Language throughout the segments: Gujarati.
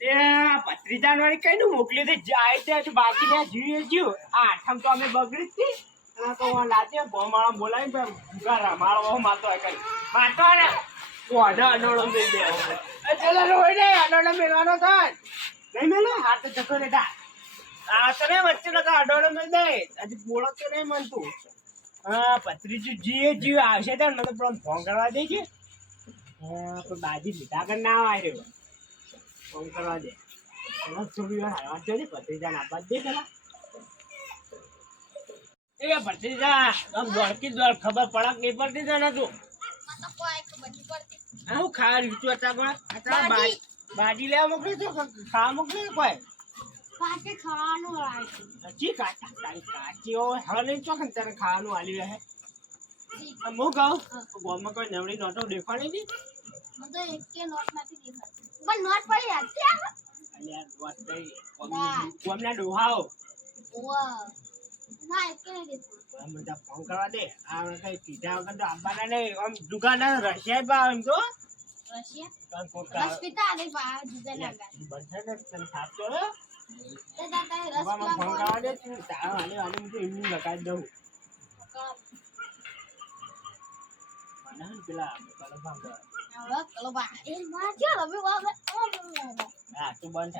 ભત્રીજાન કઈ નું મોકલી તે જાય ત્યાં બાકી ત્યાં જીવે જીવ આઠમ તો અમે બગડી જ તી. અને તો બોલાવીને તો રમાડો મારતો. મારતો ને. ઓઢો મેલ દે. ચલો રો હોય ને, મેલવાનો થાય. નહીં મેલે? હાથ તો જતો રે. આ તો વચ્ચે લગા અડોળો મેલ દે. હજી બોલો તો નહીં મનતું. હા, ભત્રીજું જીએ જીવ આવશે તો મને પેલો ફોન કરવા દેજે હા, પણ બાજી લીધા કર ના આવે રે. ફોન કરવા દે. એનો છોકરીઓ હાલવા દે ને ભત્રીજાને આપવા દે પેલા. એ ભત્રીજા આમ દોડકી દોડ ખબર પડક નહીં પડતી જાણે તું? તો હું ખાવા રીતું હતા બાજી. લેવા મોકલે છો ખાવા મોકલે કોઈ? ખાવાનું છે. કાચા તારી હોય. હવે નહીં ચોખન તને ખાવાનું આલી રહે. હું કહું? ગોમાં કોઈ નવડી નોટો દેખાડી નહીં? મને તો એકે નોટ નથી દેખાતી. પણ નોટ પડી હતી આમાં. અલ્યા વાત કઈ ના. ગોમના ડોહાઓ ઓવા. ના, એકે નહીં દેખાતું. આમ બધા ફોન કરવા દે આ કઈ કીધા વગર તો આવવાના નહીં આમ દુકાનદાર રશિયા જ ભાવ એમ તો રશિયા? કારણ કોક રસ પીતા અને બહાર જુદા લાગે. બંધ ને તને થાપતો હે? તે દાદા એ રસ બાબામાં ફોન પીવા કરવા દે તું તારા વાલે વાલે હું તો એમની લગાડી દઉં મને હે ને પેલા પેલા ફોન હા, તું બંધ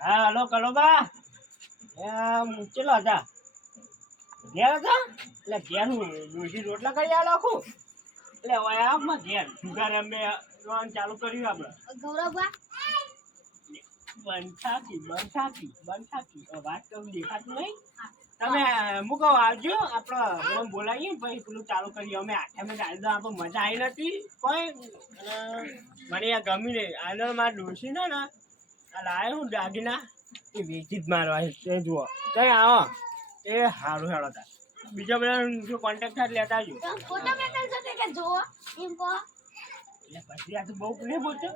હા, હલો, કલોબા. એ હું ચેલો હતા. ઘેર હતા? એટલે ઘેર દૂધી રોટલા કરી આલો આખું. એટલે આમાં ઘેર. જુગાર અમે રોન ચાલુ કર્યું આપણે ગૌરવબા. બંધાકી બંધાકી બંધાકી વાત કરું, દેખાતું નહીં? તમે મૂકો આવજો આપણે પેલો બોલાવીએ પછી પેલું ચાલુ કરીએ. અમે આઠમે ચાલી દો આપણે મજા આવી નથી કોઈ મને આ ગમી નહીં. આનો મારા ડોસી ને આ લાવે હું દાગીના એ વેચી જ મારવા તે જુઓ. ત્યાં આવો. એ સારું હેડો તા બીજા બધા જો કોન્ટેક્ટ થાય લેતા આવજો. ફોટો મેકલ છે કે જોવો. એમ કહો. એટલે પછી આ તો બહુ નહીં બોલતો.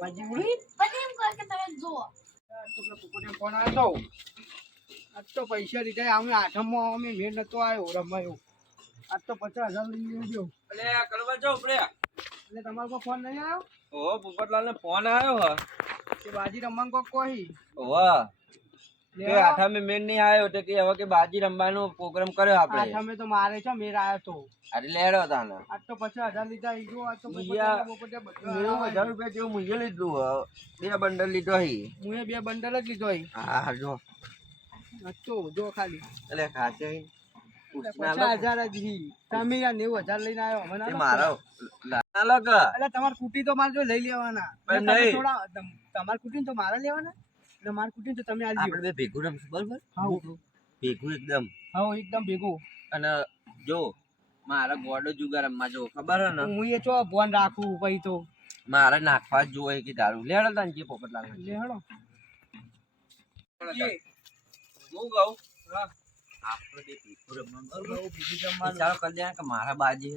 પછી ઉડી પછી એમ કહો કે તમે જોવો. ફોન આવ્યો આજ તો પૈસા લીધા અમે આઠમમાં અમે મેળ નતો આવ્યો રમાયો આજ તો પચાસ હજાર લઈ લેજો એટલે કરવા જો ઉપડે. એટલે તમારો કોઈ ફોન નહીં આવ્યો? ઓ પોપટલાલ ને ફોન આવ્યો હા. કે બાજી રમવાનું કોક કોઈ? વાહ આઠામે મેન નહીં આવ્યો તો કે હવે કે બાજી રમવાનો પ્રોગ્રામ કર્યો આપણે. આઠમે તો મારે છે મેળ આવ્યો તો. અરે લેડો તાને. આજ તો પચાસ હજાર લીધા ઈ જો આજ તો રૂપિયા જેવું મુજે લીધું બે બંડલ લીધો હી. હું એ બે બંડલ જ લીધો અહીં હા જો. તો જો ખાલી. એટલે આલો. મારો ના લો કે એટલે તમારે કુટી તો મારે લઈ લેવાના. પણ તમે નહીં. થોડા તમ- તમારે કુટી તો મારે લેવાના? એટલે મારે કુટી તો તમે આપણે ભેગું રમશું બરોબર? ભેગું એકદમ. હા એકદમ ભેગું. અને જો મારા ગોડો જુગાર રમવા જો ખબર હે ને? હું એ ચો ફોન રાખું પછી તો. મારે નાખવા જ જોઈએ કે દારૂ. લેડો તાન જે પોપટલાલ ને. લે હળો હું કહું? કરી મારા બાજી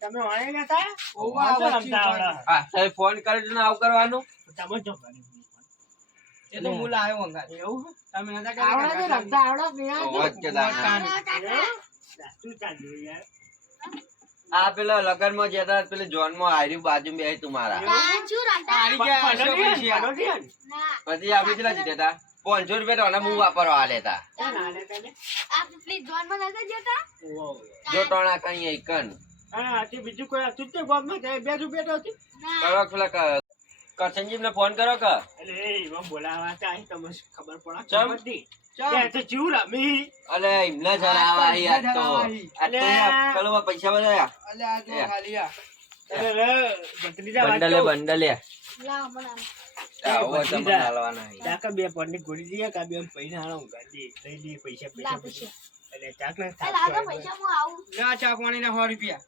તમે વણે નતા ફોન કરીને આવું કરવાનું. તમે જો એ તો હું લાવ્યો અંગાત એવું તમે નતા આવડે આવડે ચાલ્યું યાર? આ પેલા લગનમાં જતા પેલા જોનમાં હાર્યું બાજુ બે તું ના. પછી આપડે કેટલા જીત્યા હતા પાંચસો રૂપિયા તો હું વાપરવા લેતા. જો ટોણા કઈ એકન બીજું કોઈ હતું જ ગામમાં? બે રૂપિયા તો હતી? ના. પેલા કરશનજી ને ફોન કરો કે. બોલાવા ખબર પડે? બે પોંડની ગોળી દઈએ કા બે પૈસા હાલો ગાડી પૈસા પૈસા પૈસા. એટલે ચાક ને એ લાવો પૈસા હું આવું. ના ચા પાણી ના સો રૂપિયા.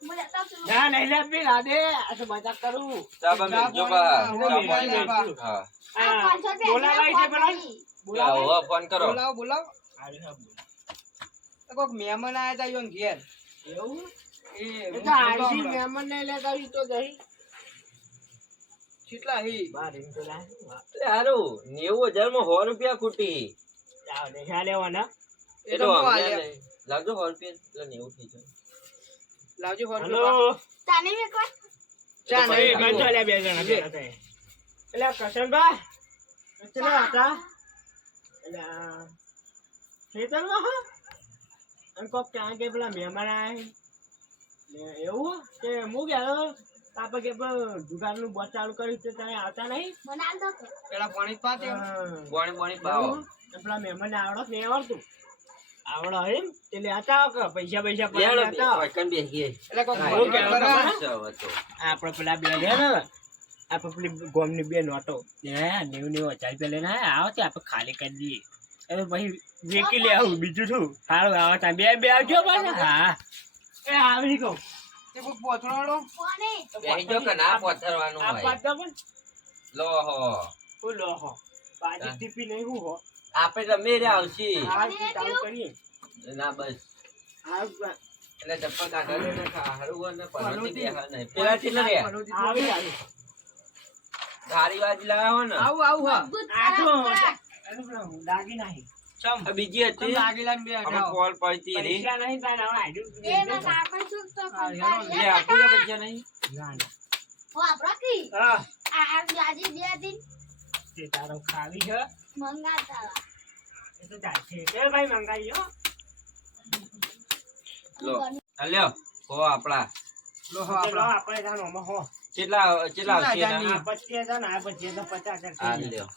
ના લે બી લાદે. આ તો મજાક કરું? ચા બા બા. હા. બોલાવાય છે ફોન કરો. બોલાવો બોલાવો હા. કોક મહેમાન આયા તા ઘેર. એવું? એ એ તો આઈસી મહેમાન ને લેતા આવી તો કેટલા હી? બાર તો. હારું હજારમાં સો રૂપિયા ખૂટી. લેવાના એ તો તો. લાવજો એટલે નેવું થઈ જાય. લાવજો કોઈ બે જણા એટલે હતા એટલે ખેતરમાં હા. અને કોક ત્યાં કે પેલા મહેમાન આયા એવું કે હું ગયા આપણે કે ચાલુ કર્યું છે તમે આવતા નહીં. પેલા પાણી પાતે. પાણી પાણી પાવો. પેલા આવડો આવડતું. આવડો એમ એટલે આતા કે પૈસા પૈસા આતા. બેસીએ. એટલે? હવે તો. આપણે પેલા બે ને આપણે પેલી ગોમની બે નોટો હે નેવું નેવું હજાર રૂપિયા લઈને. આવો તે આપણે ખાલી કરી દઈએ એટલે પછી વેકી લે આવું બીજું શું સારું આવો ત્યાં બે બે આવજો પાછા હા એ આવી કહું તે કોઈ પોથળાડો? કોને? કે ના પથરવાનું આ હોય. પાછા લો હો. શું લો હો બાજી ટીપી નહીં હું હો આપણે રમે રે આવશી. ના બસ. એટલે ચપ્પલ કાઢવા ને હારું ને પનોતી પનોતી. નહીં. પેલા કેટલા રહ્યા? આવી આવી. ધારી બાજી લાવ્યા ને. આવું આવું હા. નહીં. બીજી હતી. લાગી લાગી. કોલ પડતી રહી પૈસા નહીં તારો ખાવી છે. મંગાતા. એ તો કે ભાઈ હો લો. લ્યો હો લો હો આપણે. જાણ હો. કેટલા કેટલા આવશે આ. લ્યો.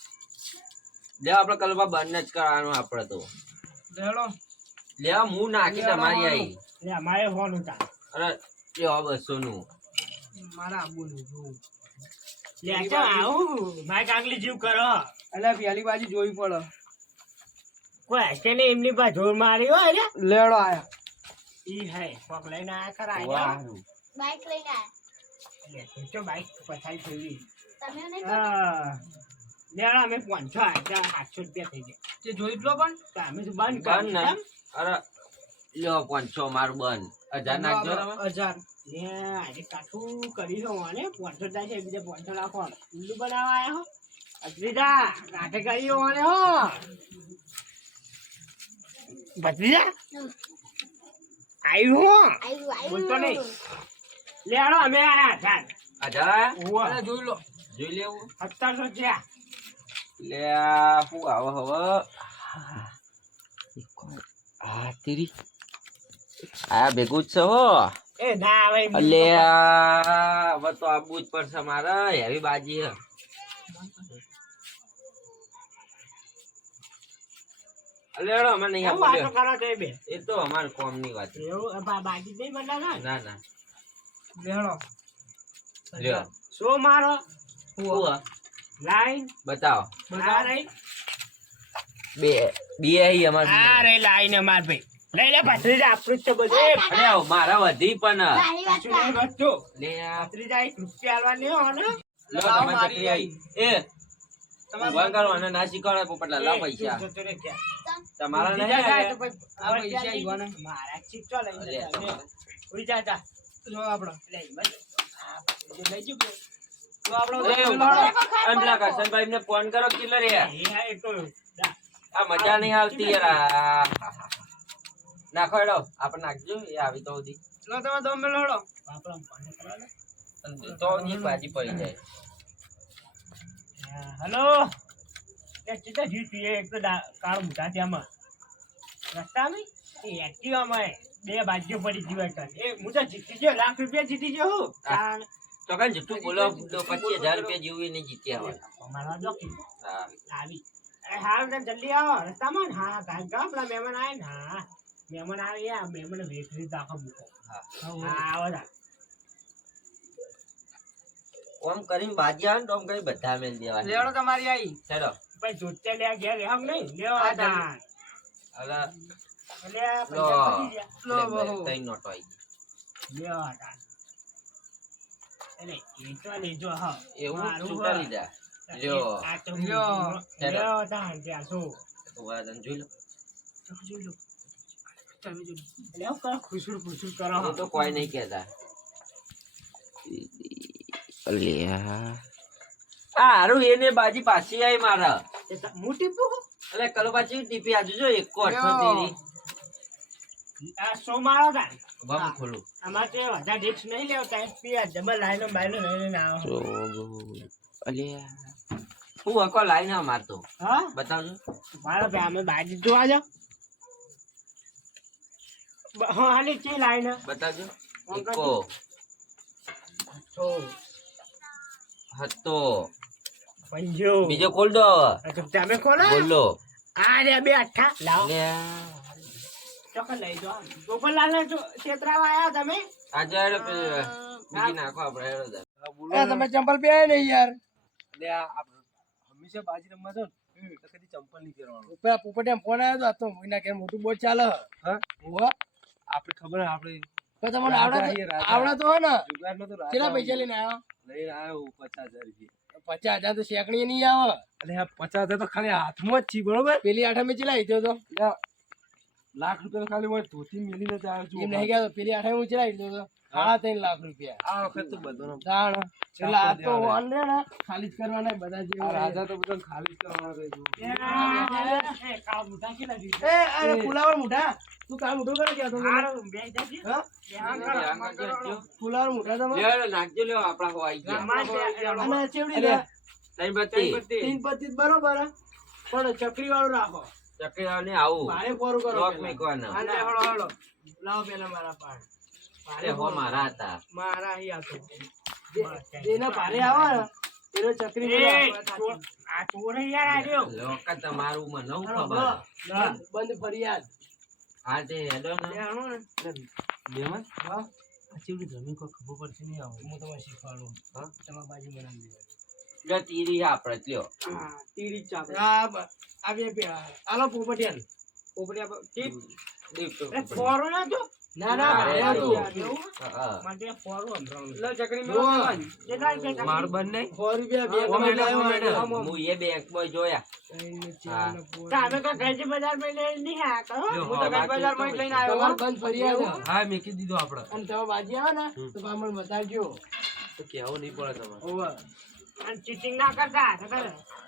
આપણે બંધ જ કરવાનું આપણે તો. લેડો. હું નાખી તમારી આઈ. લે મારે ફોન અરે બસો નું મારા. લે આવું. જીવ કરો. એટલે પેલી બાજુ જોવી પડે. કોઈ હશે ને એમની પાસે જોર મારી હોય ને? લેડો આયા. ઈ હે પગ લઈને આયા ખરા. આયા. બાઈક લઈને આયા. તો બાઈક પછાડી ફેરવી. તમે હા. લેણા અમે પાંચસો રૂપિયા થઈ ગયા. તે જોઈ લો પણ. તો અમે તો બંધ બંધ ને અરે લ્યો પાંચસો મારું બંધ. હજાર નાખજો હજાર આજે કાઠું કરી દો મને પાંચસો થાય છે બીજા પાંચસો નાખો ઉલ્લુ બનાવવા આવ્યા હો ભત્રીજા કાઠે કરી દો મને હો ભત્રીજા આવ્યું હો બોલતો નહીં. લે લેણો અમે આયા હજાર હજાર? ઉવ્વ. જોઈ લો જોઈ લેવું સત્તરસો થયા લે આ શું આવો હવે આ તેરી આ ભેગું જ છે હો. એ ના આવે અલે હવે તો આવવું જ પડશે મારે હેવી બાજી હે. અલે હેડો અમે નહીં આપો એ તો અમાર કોમની વાત છે. એવું બાજી નહીં બનાવતા ના ના. લેડો લ્યો. શું મારો? શું હે? લાઈન? બતાવો. રહી બે બે અમાર આ રે લાઈન અમાર ભાઈ. લઈ લે ભત્રીજા આપણું જ તો બધું અરે મારા વધી પણ પાછું નહીં કર. લે આ ભત્રીજા રૂપિયા આલવાની હો ને લો, તમારી મારી ચકરી આઈ. એ ઊભા કરો અને ના શીખવાડે પોપટલા લાવ પૈસા જતો રહે ક્યાં. તમારા નહીં જાય તો આ પૈસા વળગ્યા મારા ચીક ચો લે, જતા. લે. તમારા. ઉઈ જા જા. જો આપણા લે, બસ. આ ભત્રીજો લઈ જો આપણો એ, ઊભા રહો. અને પેલા કરશનભાઈ ને ફોન કરો કિલર જા. આ મજા નહીં આવતી યાર આ. નાખો એડો આપણે નાખજો એ આવી તો સુધી. તમે દમ મેલો કરો તો ની ભાજી પડી જાય. હલો. એ ચિતા જીવ પીએ એક તો કાળો મોટા ત્યાંમાં રસ્તામાં એ એક્ટિવામાં બે બાજુ પડી ગયું હતા એ હું તો જીતી ગયો લાખ રૂપિયા જીતી ગયો હું. તો કઈ જીતું બોલો તો પચીસ હજાર રૂપિયા જેવું નહીં જીત્યા હોય. અમારા જો હા. આવી. હાલ જલ્દી આવો. રસ્તામાં હા ગામ કે આપણા મહેમાન આવે ને? હા. મહેમાન આવે આ મહેમાન વેચરી દાખો મૂકો. હા. ઓમ કરીને ભાજી આવે ને ઓમ કરી બધા મેલ દેવા લેવડો તમારી આઈ. ચલો પછી જોતે લે ઘેર એમ નહીં લેવા તા અલા એટલે આ લો. પૈસા લો બહુ. ત્રણ નોટો આવી લેવા તા. એટલે એ તો લેજો હા. એવું? છૂટા લીધા લ્યો. લ્યો. લ્યો તા ત્યાં શું તો આ તને જોઈ લો. જોઈ લો. તમે જોઈ લો. કરો ખુશુર ખુશુર કરો. તો કોઈ નહીં કહેતા. અલ્યા. આ હારું એને બાજી પાછી આવી મારા. તો એટલે કલો પાછી ટીપી આજુ જો એક. આ સો મારો તા હું. ખોલું. અમારે તો વધારે રિક્સ નહીં લેવો ટાઈમ પી લાઈનો બાઈનો લઈને ના આવો અલ્યા. હું અકો લાઈ ના મારતો. હા? બતાવજો. મારા ભાઈ અમે બાજી જોવા જાવ હા હાલી ચી લાઈન બતાવજો. એકો હતો પંજો. બીજો ખોલ દો તમે ખોલો બોલો. આ રે બે અઠા લાવ. ચોકન લઈ જાઓ. ગોપાલાલ ને છેતરાવા આયા તમે? આજે બીજી નાખો આપણે તમે ચંપલ પહેરે નહીં યાર. એટલે આ હંમેશા બાજી રમવા ને. તો કદી ચંપલ નહીં પહેરવાનું. પોપટિયા ફોન આવ્યો હતો આ તો મહિના કે મોટું બોટ ચાલે. હા? આપણે ખબર આપણે તો તમને આવડે આવડે તો હો ને. કેટલા પૈસા લઈને આવ્યો? લઈને આવ્યો પચાસ હજાર રૂપિયા પચાસ હજાર તો શેકણી નહીં આવે. એટલે પચાસ હજાર તો ખાલી હાથમાં જ છી બરોબર? પેલી આઠમે ચલાવી દો તો? લાખ રૂપિયા ખાલી હોય ધોતી મેલીને ને આવ્યો છું એમ નહીં ગયા પેલી આઠે હું ચલાવી દીધો તો સાડા ત્રણ લાખ રૂપિયા. આ વખત તો બધો તાણ એટલે આ તો દેવાના. ને ખાલી જ કરવાના બધા જે રાજા તો બધો ખાલી જ કરવાના છે જો. એ કાળ મોટા કેટલા દીધા? એ અરે ફુલાવર મોઢા તું કામ મોટું કરે ક્યાં તો. ફુલાવર મુઠા તમે લ્યો, લ્યો, નાખજો લ્યો આપડા હો આઈ ગયા. અને ચેવડી લે? ત્રણ બત્તી તીન પચીસ બરોબર પણ ચકરી વાળો રાખો. ચક્રી વાળાને આવું. ભારે પોરું કરો લોક પેલા. મેકવાનો. અને હળો હળો લાવો પેલા મારા પાડ. હો મારા હતા. મારા અહીં આપો જે- જેના ભારે આવે ને એનો ચકરી એ, વાળો ચોર- આ ચોર યાર આ રહ્યો. લોક તમારું મને નવું હાલો, ખબર. બંધ બંધ ફરિયાદ. હા તે હેડો ને. એ હાલો ને. હા. હું હા? લ્યો તીરી આપણે લ્યો. હા તીરી ચાપ બ- આ બે બે આલો પોપટિયાન પોપટિયા ટીપ. દીપ ફોરો ના તો? ના ના અરે, ભારે હતું. એવું? હા, હા. મારે ત્યાં ફોરો લો ચકરી મેલો મેલો મહેમાન. કેટલા રૂપિયા માર કાઢી? નહીં સો રૂપિયા બે હા, કમાઈ ઓમેડો, લાવ્યો ઓમેડો. આનો. હું એ બેંકમાં જોયા. તો નહીં કરો. હું તો બજારમાં લઈને આવ્યો તમારે બંધ ફરી. હા મેકી દીધો આપણે અને તમે બાજી આવે ને તો પામણ બતાવજો તો કેવું નહીં પડે તમારે ઓવે. અને cheating ના કરતા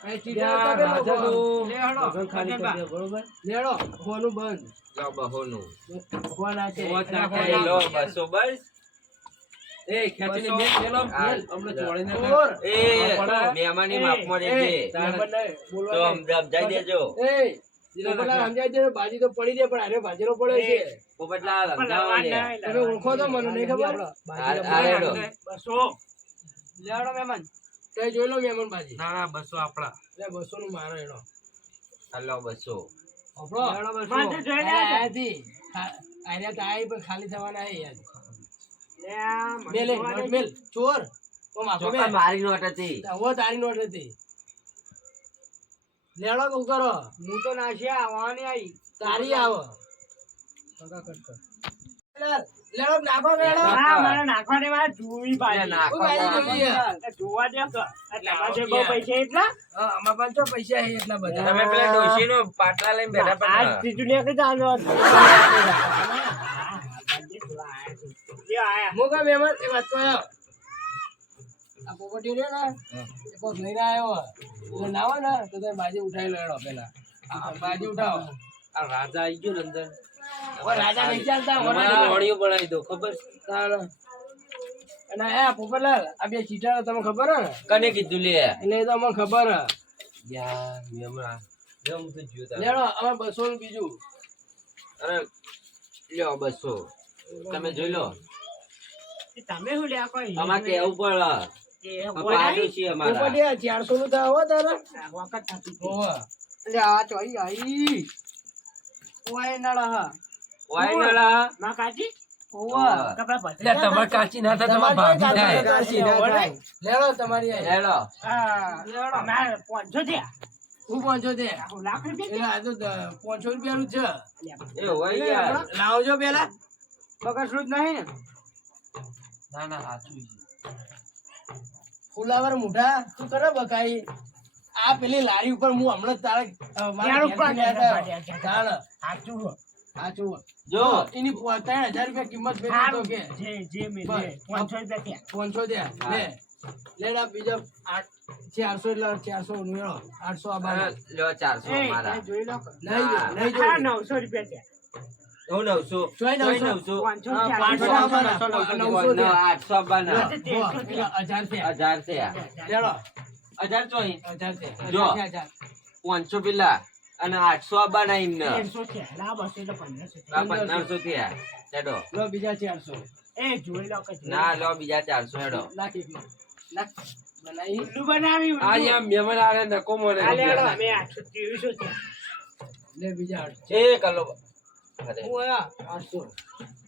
તો કરે. અહીં ચીટર ત્યાં તમે લોકો. રાજાનું લે હળો. લગન ખાલી કરી દે, બરોબર? લેડો હોનું બંધ. લો બહોનું. હોવા નાખે. હોવા જ નાખે. એટલે એ લો હોવા બસો બસ. એ ખેંચીને મેલ મેલો હા, મેલ અમને ચોળીને નાખે. ઓર. એ મહેમાની માપમાં રહેજે. નંબર નહીં, બોલવા તો સમજાઈ દેજો. પડી જાય પણ આરે ભાજીનો પડે છે. તમે ઓળખો તો મને નહીં ખબર. બસો. લેડો મહેમાન તે જોઈ લો મહેમાન ભાજી. ના ના બસો આપડા એટલે બસો નું મારો એનો. હલો બસો. ખાલી થવાના ચોર. મારી નોટ હતી. હવે તારી નોટ હતી. લેડો કરો. હું તો નાશ્યા આવવાની આવી તારી આવો. કટ નાખો પાટલા લઈને બેઠા પોપટીઓ રહ્યો ને એ કોક લઈને આવ્યો એટલે ના ને તો તમે બાજી ઉઠાવી લેડો પેલા. બાજી ઉઠાવો. આ રાજા આવી ગયો ને અંદર. રાજા નહીં ચાલતા અમારે બનાવી દો ખબર? અને એ પોપટલાલ આ બે ચીટારો તમને ખબર હે? કને કીધું લે? એટલે તો અમને ખબર હે. યાર મેમણા જો હું તો જોતા લેડો અમે બસો નું બીજું. અરે લ્યો બસો. તમે જોઈ લો. તમે શું લ્યા કોઈ અમારે કેવું પડે? એ આ હોય પાડું છે અમારા. નું હો તારે. વખત થતી એટલે આ ચોઈ આઈ ઓય નળ હા વાય નળા માં કાચી? ઓવા. કપડા એટલે તમારે કાચી ના થાય તમારે તમારે થાય કાચી ના થાય. લેડો તમારી આ. હા. મારે પાંચસો હું પહોંચો તે લાખ રૂપિયા આ તો પાંચસો રૂપિયાનું જ છે. એ હોય યાર. લાવજો પેલા. બગસરું જ નહીં ને. ના ના સાચું ફુલાવર મોઢા. તું કરે બકાઈ. આ પેલી લારી ઉપર હું હમણાં તારે ત્યાં. ત્યાં. જો. એની ત્રણ હજાર રૂપિયા કિંમત ભેગી કે. જે જે મેં પાંચસો રૂપિયા પાંચસો દે લે. લેડા બીજા ચારસો એટલે ચારસો ઉમેરો. આઠસો આ ચારસો જોઈ લો. જો-. નવસો રૂપિયા થયા. નવસો? નવસો. આઠસો હજાર થયા. હજાર. જો. હજાર. પાંચસો પેલા અને આઠસો આપવાના એમને પંદરસો થયા. લો બીજા ચારસો. એ જોઈ લો કે ના લો. બીજા ચારસો હેડો. લાખ એક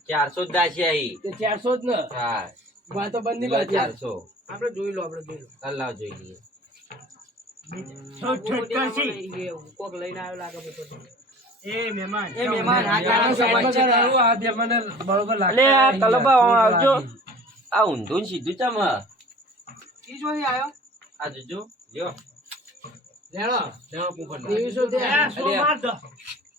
ચારસો જ ચારસો ને. હા. તો બંધ ચારસો. આપડે જોઈ લો આપડે જોઈ લો. અલ્લાહ જોઈ લઈએ. કોક લઈને આવ્યો લાગે બધો એ મહેમાન. એ મહેમાન, આ મને બરોબર લાગે આ કલબા આવજો. આ ઊંધું સીધું ચમ? ઈ જોઈ આવ્યો. આ જોજો લ્યો. સો માર દો.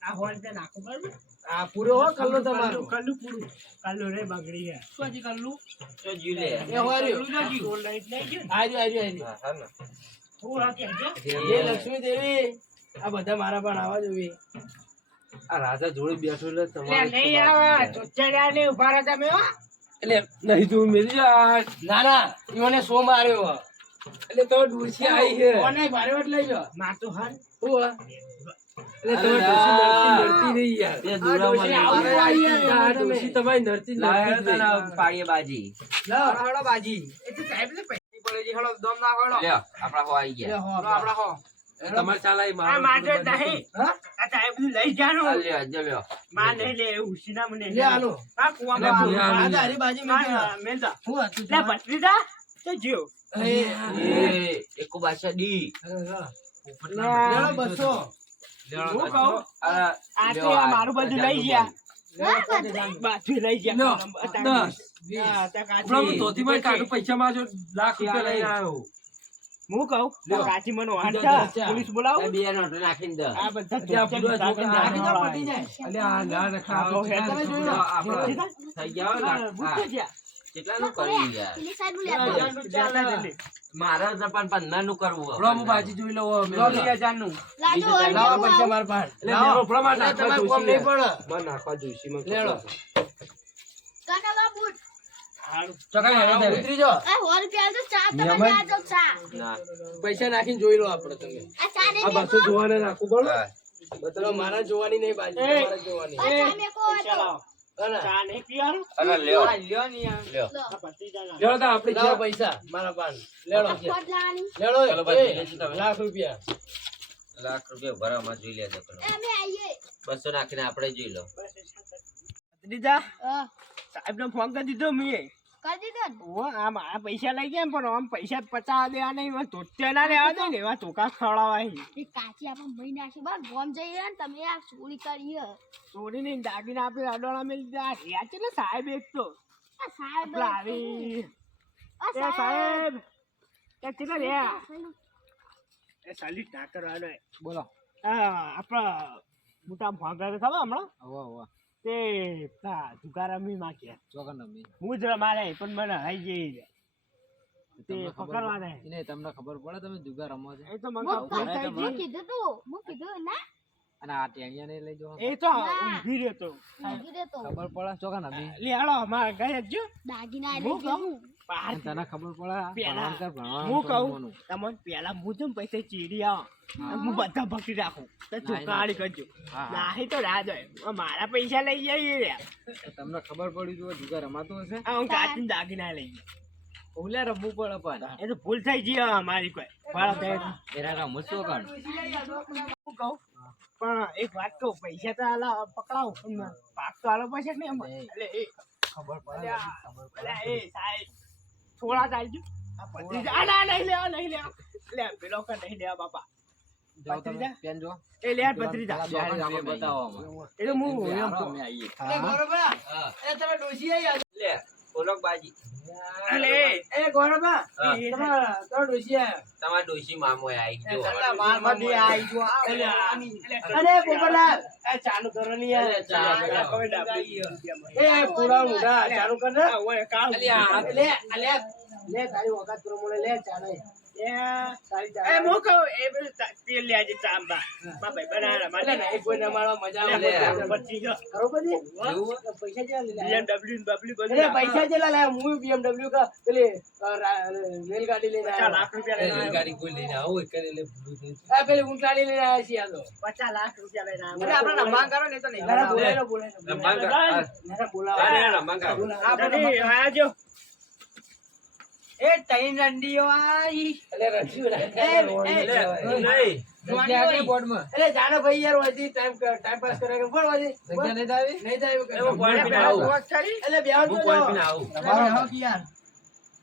આ હોલ તે નાખો બરાબર? આ પૂરો હો કલ્લો તમારો. કલ્લું, કલ્લું પૂરું. કલ્લું રે બગડી ગયા. શું હજી કલ્લું? તો જીવ લે એ હોર્યો આ સોળ લાઈટ લઈ ગયો. આર્યો આર્યો આર્યો હા, હા લક્ષ્મી દેવી આ બધા મારા પણ આવા જોઈએ આ રાજા જોડે બેઠો એટલે તમારે નહીં આવે. ચોચડિયા ને ઊભા રહો તમે એટલે નહીં તું મેરી જા ના ના ઈઓને સો માર્યો એટલે તો ડુરસી આવી છે કોને માર્યો એટલે જો માર તો હાલ. હું હો? એટલે તમે ડોસી નડતી નડતી યાર બે આ દૂરામાં ડોશી લઈ આવો લો. આઈ આ યાર, ડોસી તમે. તમારી નડતી નહીં. પાડીએ બાજી બાજી એ તો સાહેબ ને પૈસા. લે આપડા હો આવી લે ગયા હો આપડા હો. એ તમારે ચાલ આવી આ માર તો નહીં. હા? આ સાહેબ બધું લઈ જાનું. લે લ્યો જો લ્યો. માં નહીં લે, એવું ઉછીના મને લે આલો આ કુવા માં આ તારી બાજી મે આ મેલ દો. હું હતું લે, ભત્રીજા, તે જીઓ એ એકો બાદશાહ ડી. લેડો બસો. હું કહું, આ આ તો મારું બધું લઈ ગયા. હા, ત્યાં કાચી. ઉપરા હું પૈસા માં લાખ રૂપિયા લઈને આવ્યો. હું કહું, કાચી મને પોલીસ બોલાવો? બે નોટો નાખીને દે આ બધા નાખી દો, આ ના થઈ યાર મારે પણ પંદરનું કરવું હવે. હું બાજી જોઈ લઉં લાવો પૈસા માર પાસે લાવો. મેં ઉપરામાં નાખવા કોમ નહીં પડે. માં નાખવા જોઈશે માં લેડો. કાકા પૈસા નાખીને જોઈ લો આપણે તમે. આ ચા બસો જોવાને નાખવું પડે. મારા જોવાની નહીં બાજુ જોવાની. ને. લાખ રૂપિયા. લાખ રૂપિયા ભરામાં જોઈ લે બસો નાખીને આપણે જોઈ લો. ભત્રીજા, હા, ફોન કરી દીધો મેં. કરી દીધો ને? ઓ આ મારા પૈસા લઈ ગયા ને પણ આમ પૈસા પચાવ દેવા નહીં એમાં તોત્યા ના લેવા દે ને એવા ધોકા ખવડાવવા અહીં. એ કાચી આપણે મહી નાખી. બસ ગોમ જઈએ ને તમે આ ચોરી કરી હે. ચોરી નહીં દાગીના આપે અડોળા મેલી દીધા. રહ્યા છે ને સાહેબ એક તો. આ સાહેબ લાવી આવી. આ એ સાહેબ. એ કેટલા રહ્યા એ સાલી ટાકર. બોલો. આ આપણા મોટા ભાગા ખબર હમણાં? હવા હવા. તે પેલા જુગાર રમી માં કે ચોકન રમી હું જ રમાડે પણ મને હઈ જઈ તે તમને ખબર પકડવાના. એને તમને ખબર પડે તમે જુગા રમો છો? એ તો મને હું ખબર કીધું- હું તું હું કીધું ના. અને આ ટેણિયા ને લઈ જવા? એ તો. ઊંઘી રહ્યો તો. રહેતો. ખબર પડે ચોકન રમી લે હાલો મારા ગયા જો દાગીના લઈ. બહાર તને ખબર પડે? હું કહું. તમને પેલા હું જેમ પૈસા ચીડી આવો. હું. બધા પકડી રાખું. તો ચોકાડી કરજો. નાહી તો રાહ જોય. મારા પૈસા લઈ જઈએ રે. તમને ખબર પડી તો જુગાર રમાતું હશે? હું કાચીને દાગીના લઈ ગયો ઓલે રમવું પડે પણ. એ તો ભૂલ થઈ ગઈ મારી અમારી કોઈ પણ. એક વાત કહું પૈસા તો હાલા પકડાવ. પાક તો હાલો પૈસા નહીં? એમાં. એટલે ખબર અલ્યા, એ સાહેબ. થોડા ચાલજો આ ભત્રીજા- આ ના નહીં લેવા નહીં લેવા લે પેલો કર નહીં લેવા બાપા. જો. બતાવો બોલો બાજી. અલે, એ ગોરબા આયા. તમારા ડોશી મામો આવી ગયો. અલે, અરે પોપટલાલ એ ચાલુ કરો ની યાર. અરે, ચા આ બનાવો. કોઈ ડાબી. એ પૂરા મુઢા ચાલુ કર ને. ઓય કાળું. લે લે લે તારી વખત પ્રમાણે લે ચાલે. પૈસા લાયા? હું કા પેલી રેલગાડી લઈને પચાસ લાખ રૂપિયા લઈને રેલગાડી કોઈ લઈને આવો કરે એટલે આ પેલી ઊંટગાડી લઈને આવ્યા છીએ આ પચાસ લાખ રૂપિયા લઈને આવ્યો. આપણે રંબાણ કરો ને તો નહીં બોલાય બોલાય. કર. કર. એ તૈન રંડીઓ આઈ. એટલે રણજીવ નહીં. બોર્ડમાં. એટલે જાનો ભાઈ યાર હોયથી ટાઈમ ટાઈમ પાસ કરે કે બોલ હોયથી. જગ્યા નહીં થાવી નહીં થાય એવું એમાં કરે. પીને આવું. એટલે બેહો. તો પાણી પીને આવું. તમારો હક યાર.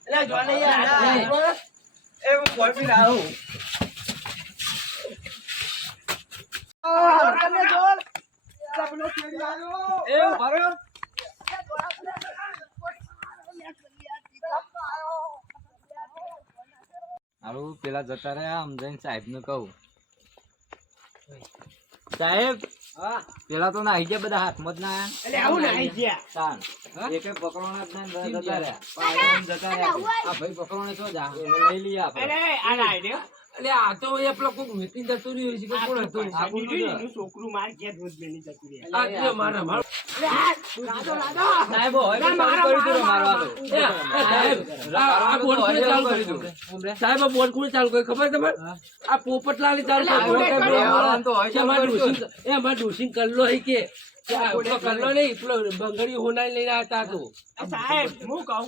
એટલે જોને યાર. એ હું બોલ પીને આવું. તમે જોડ. એ ભરો હારું પેલા જતા રહ્યા આમ જઈને સાહેબ ને કહું. સાહેબ પેલા તો નાહી ગયા બધા હાથમાં જ ના. એટલે આવું નાઈ ગયા. તાન. એક પકડવાના જ નહીં જતા રહ્યા જતા રહ્યા. આ ભાઈ પકડવાને તો જા. લઈ લઈએ આપણે અરે આ દે. એટલે આ તો એ પેલો કોક વેચીને જતું રહ્યું છે કે કોણ હતું? આ છોકરું માર ઘેર રોજ બેની જતું રહે. આ જે મારા મારો. સાહેબ હોય તો ચાલુ કરી દીધો મારવાનું એ, એ સાહેબ, આ- આ બોર્ડ કોણે ચાલુ કર્યું? સાહેબ આ બોર્ડ કોણે ચાલુ કર્યું ખબર તમને? આ પોપટલાલે ચાલુ કર્યું. તો હોય કે અમારા ડોશી- એ અમારા ડોશી કલ્લો કે? કલ્લો નહીં પેલો બંગડી હોનાઈ લઈને આવતા હતો સાહેબ હું કહું?